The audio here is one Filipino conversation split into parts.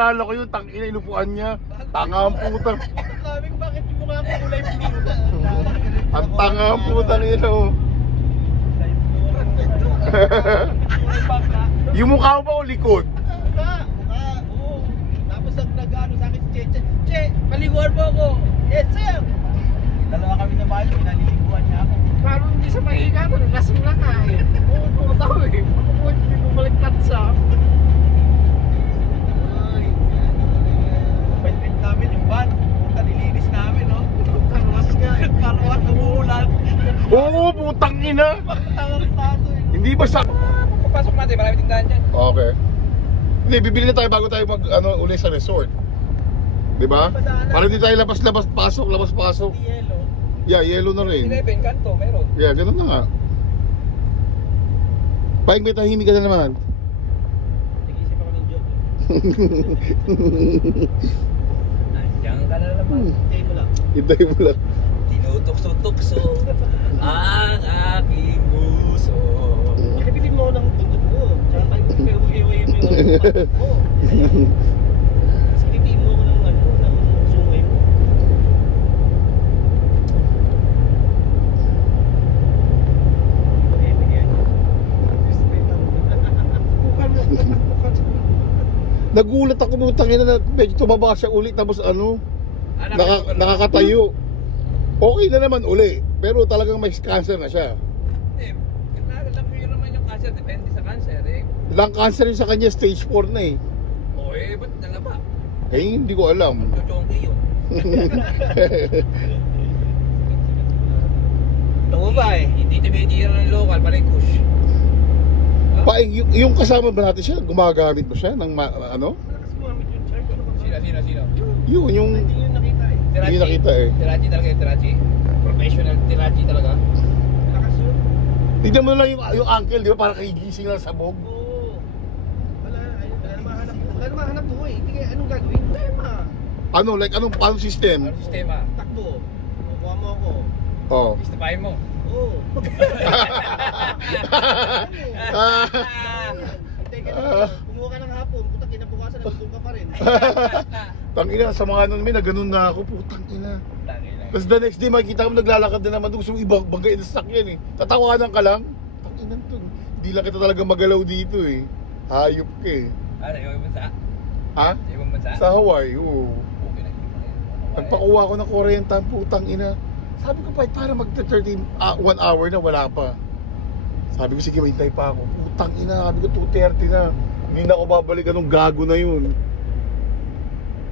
naalala ko yun, tangina inupuan niya. Tanga ang putang. Sabi ko, bakit yung mukha ko kulay blue? Ang tanga ang putang ina mo. Yung mukha mo ba o likod? Mukha, oo. Tapos nag-ano sa akin si Che, Che, paliguan mo ako. Yes, sir. Dalawa kami na bayo, pinaliliguan niya ako. Parang hindi sa mahiga ko, lasing lang nga eh. Oo, pumataw eh. Papakulit, hindi bumaliktad siya. Pwede namin yung van. Punta nilinis namin, no? Karwas nga. Karwas, umuulan. Oo, putang ina. Pagkatawang eh. Hindi ba sa... Papasok natin, marami tindahan dyan. Okay. Hindi, bibili na tayo bago tayo mag, uli sa resort. Diba? Para hindi tayo labas-labas, pasok, labas-pasok. Yellow. Yeah, yellow na rin. 11, kanto, meron. Yeah, ganun na nga. Paing may tahimik ka na naman. Nag-isip ako ng joke. Nandiyan ka na naman. Hintay mo lang. Hintay mo lang. Tinutukso-tukso ang aking puso. Nakipitin mo ako ng tungkod mo. Tsaka tayo iwi-iwi mo yung patok mo. Tapos kinitiin mo ako ng ano, ng sungay mo. Nagulat ako mo tangina na medyo tumaba siya uli tapos nakakatayo. Okay na naman uli, pero talagang may cancer na siya. Eh, alam mo yun naman yung cancer, depende sa cancer eh. Lang cancer yun sa kanya, stage 4 na eh. O eh, ba't nalaba? Eh, hindi ko alam. Chochongki yun. Tungo ba eh? Hindi tumitira ng local, parang kush. Paing, yung kasama ba natin siya, gumagamit ba siya ng ano? Malakas mo gamit yung charge. Sino? Yun, yung... Hindi yun nakita eh. Hindi nakita eh. Tirachi talaga yung tirachi. Professional tirachi talaga. Malakas yun. Tignan mo lang yung uncle, di ba? Parang kagigising lang sa bog. Oo. Wala na mahanap mo eh. Hindi kaya anong gagawin? Tema. Ano, like anong system? Ano sistema? Takbo. Kukuha mo ako. Oh. Istapahin mo. Oo. Hintay ka na. Kumuha ka ng hapon. Putang kinabukasan, nandun ka pa rin. Tangina, sa mga nun, may na ganun na ako, putang ina. Tapos the next day, makikita ko naglalakad na naman doon. So, ibang bangga in-stock yan eh. Tatawanan ka lang. Tangina to. Hindi lang kita talaga magalaw dito eh. Hayop ka eh. Ano, yung ibang bansa? Ha? Yung ibang bansa? Sa Hawaii, oo. Okay na. Nagpakuha ko ng 40, putang ina. Sabi ko pa, para mag-1 hour na, wala pa. Sabi ko, sige, maintay pa ako. Putang ina, sabi ko, 2:30 na. Hindi na ako babalik anong gago na yun.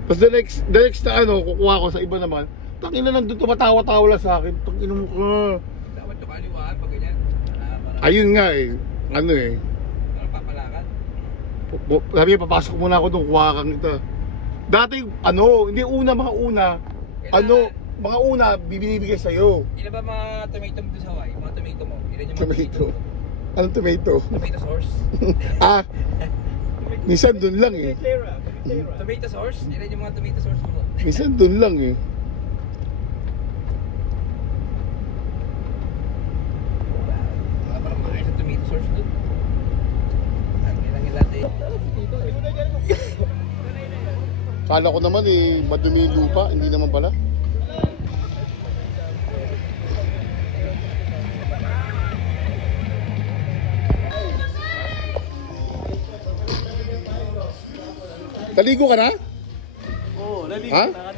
Tapos the next na kukuha ko sa iba naman. Tangina nandun tumatawa-tawa lang sa akin. Tangina mo ka. Dapat yung kaliwaan pag ganyan. Ayun nga eh. Ano eh. Parang papalakan. Sabi niya, papasok muna ako doon, kuha kang ito. Dati, hindi mga una, binibigay sa'yo. Ilan ba mga tomato mo doon sa Hawaii? Mga tomato mo? Ilan yung mga Tomato. Anong tomato? Tomato sauce? Minsan doon lang eh. Tomato sauce? Ilan yung mga tomato sauce mo? Minsan doon lang eh. Wala parang mga sa tomato sauce doon. Ang ilang eh. Kala ko naman eh, madumi yung lupa. Hindi naman pala. Naligo ka na? Oo, naligo Ha? na.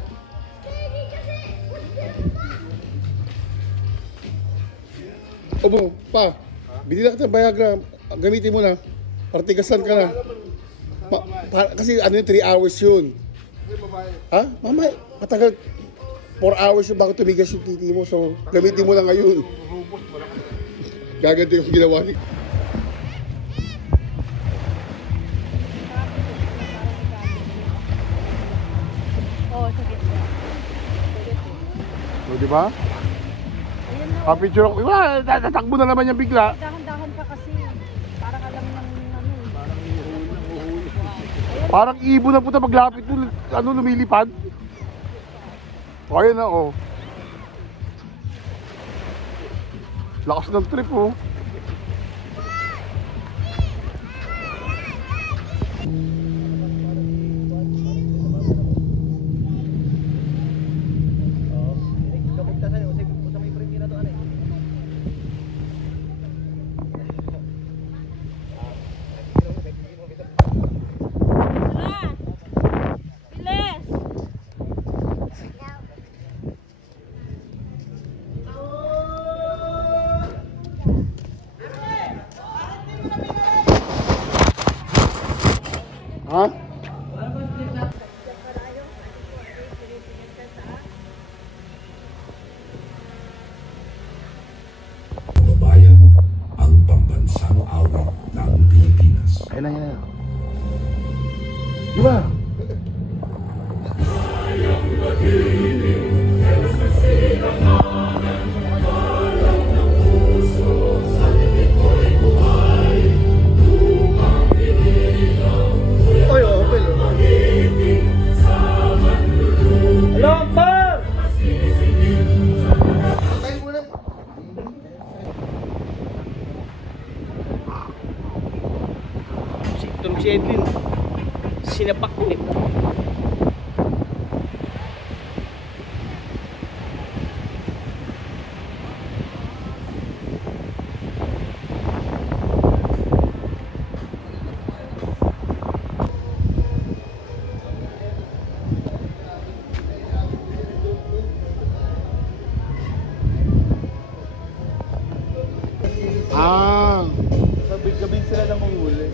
Obo, pa. Bili na kita ng Viagra. Gamitin mo na. Partigasan ka na. Kasi 3 hours yun. Ha? Mama, matagal. 4 hours yung bago tumigas yung titi mo. So, gamitin mo na ngayon. Gaganto yung ginawa niya. O, diba? Pa-picture ako. Diba, tatakbo na naman yung bigla. Dahan-dahan ka kasi. Parang alam ng Parang ibon na puta paglapit nun, lumilipad. O, ayan na, o. Lakas ng trip, o. Ha? Kababayan, ang pambansang awit ng Pilipinas. Ayun na, yan na. Di ba? Oy, open. Hello, Par! Patay mo na. Tom si Edwin, sinapak ko eh. Ah. Gabi sila nang uhuli.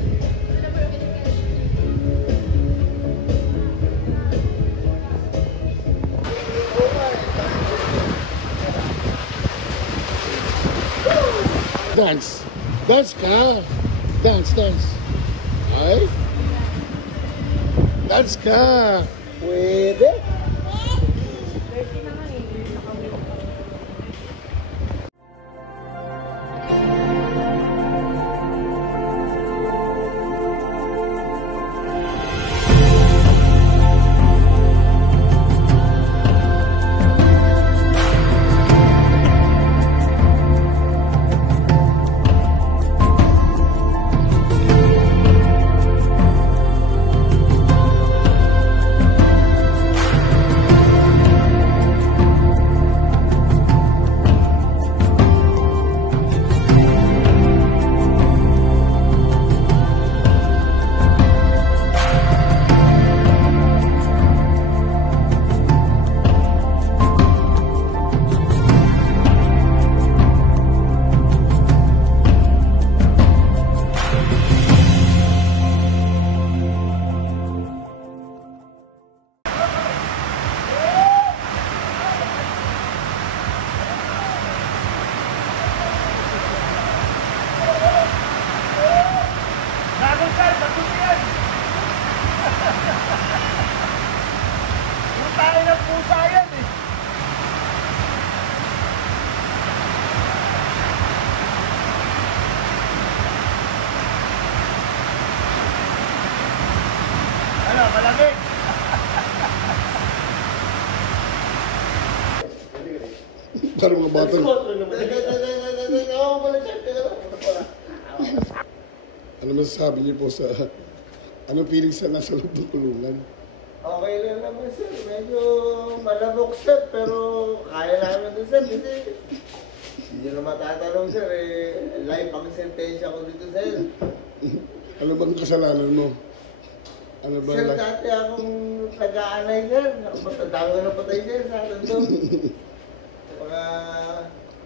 Dance. Dance ka. Dance, dance. Ay? Dance ka. Pwede. Parang mga batang. Ano masasabi niyo po sa... Anong feeling sa nasa loob ng kulungan? Okay lang naman sir, medyo malabok sir, pero kaya namin din sir, hindi na matatanong sir, live ang sentensya ko dito sir. Ano bang kasalanan mo? Ano ba? Sir, dati akong nag-aanay sir, matandang na patay sir sa atin doon. Mga...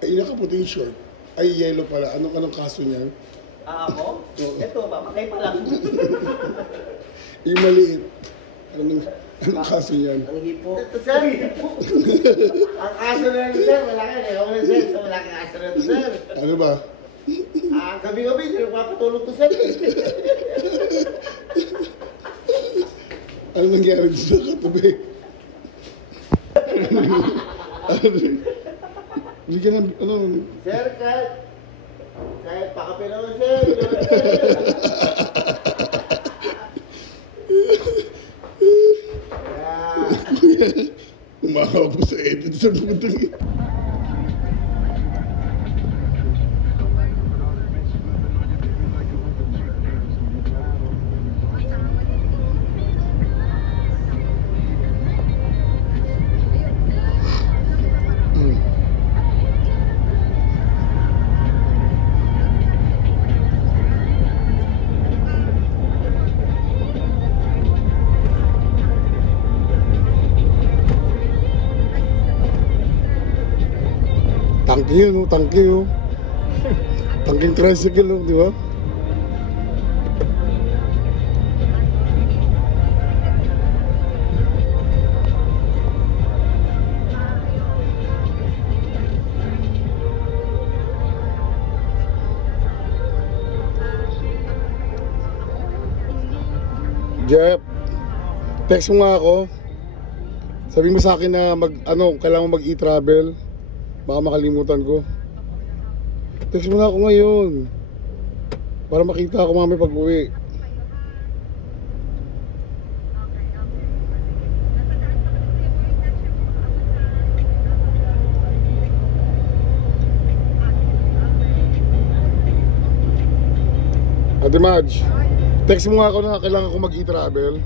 Ay, nakaputing short. Ay, yellow pala. Anong kaso niyan? Ako? Oo. Ito, papakay pa lang. Yung maliit. Anong kaso niyan? Ang hipo. Ito sir, ang kaso na yun sir, malaki. Ikaw na sir, ito malaki kaso na ito sir. Ano ba? Gabi-gabi, hindi nagpapatulog to sir. Ano nangyari dito sa katabi? Hindi ka na, ano? Sir, kahit pakape naman sir. Umakaw po sa edit sa putang. Tangke yun, oh, tangke yun. Tangking tricycle, oh, di ba? Jeff, text mo nga ako. Sabi mo sa akin na kailangan mo mag-e-travel. Baka makalimutan ko. Text mo na ako ngayon. Para makita ako mamaya pag-uwi. Ate Madge, text mo nga ako na kailangan ko mag-e-travel.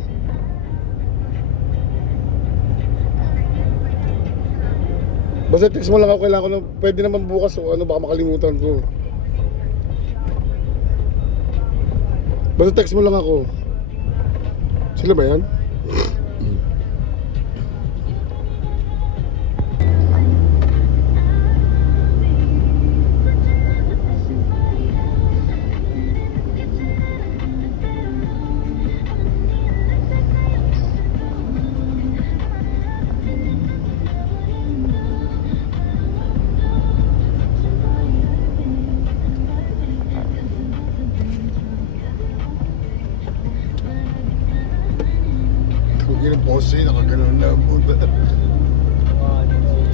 Basta text mo lang ako, kailangan ko na, pwede naman bukas o baka makalimutan ko. Basta text mo lang ako. Sila ba yan? Yung pose, nakaganon na puta.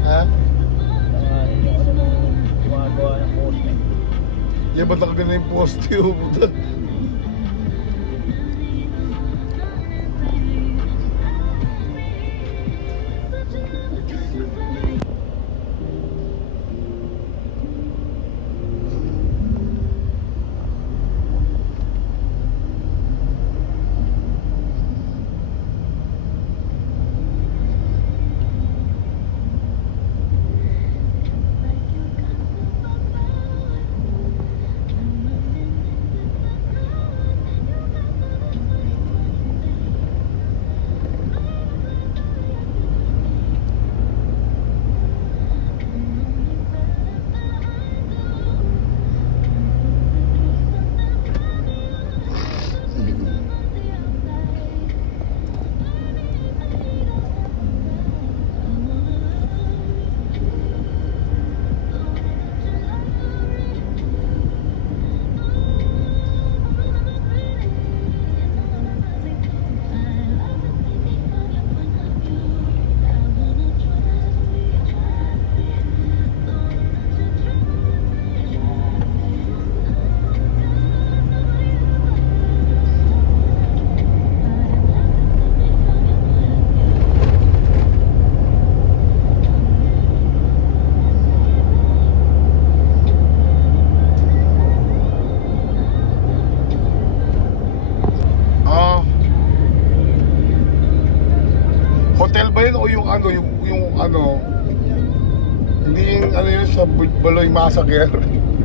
Ha? Gumagawa ng poster. Yan ba't nakaganon yung poste yung puta? Hotel ba yun o yung hindi yung yun sa Baloy Massacre.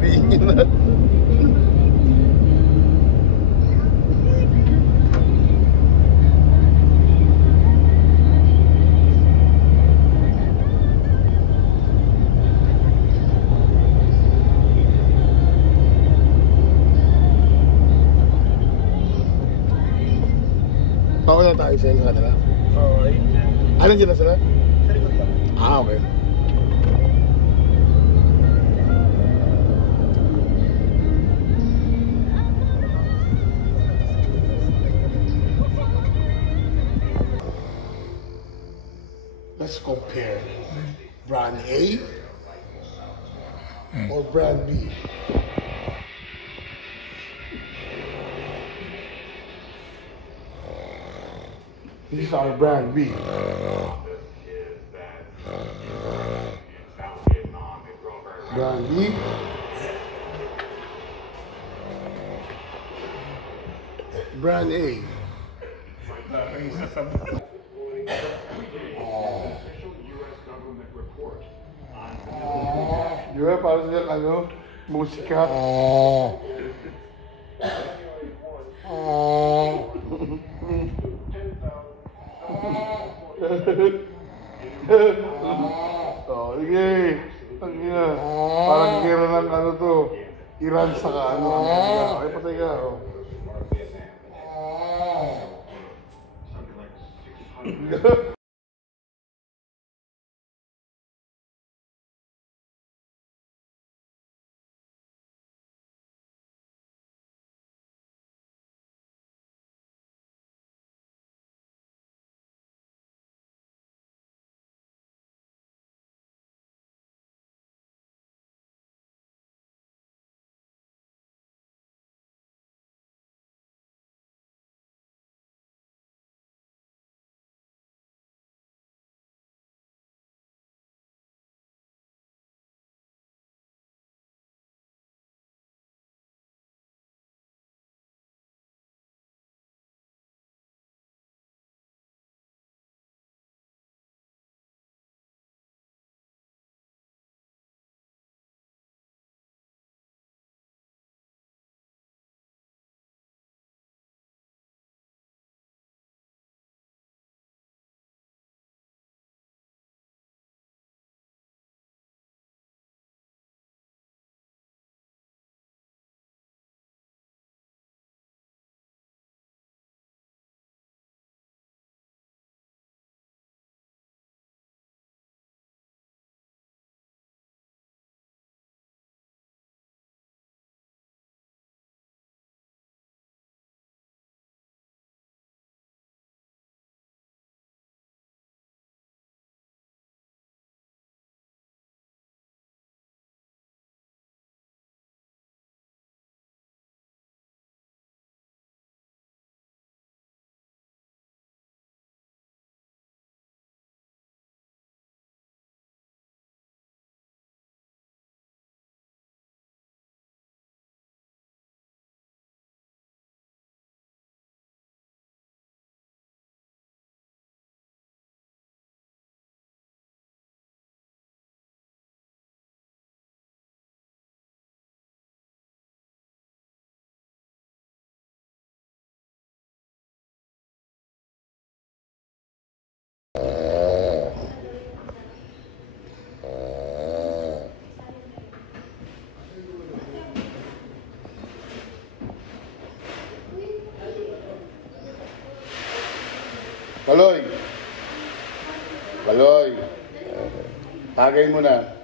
Hindi yun na. Tao na tayo sa inyo kanila. Oo, yun nga. Alam dyan na sila? Sa likod lang. Ah, okay. Let's compare brand A or brand B. This is our brand B. Brand B. Brand A. Di ba? Parang silang musika. Oh, sige. Tangina. Parang gira ng to. Iran sa Ay, patay ka. Oh. Baloy! Baloy! Tagay mo na.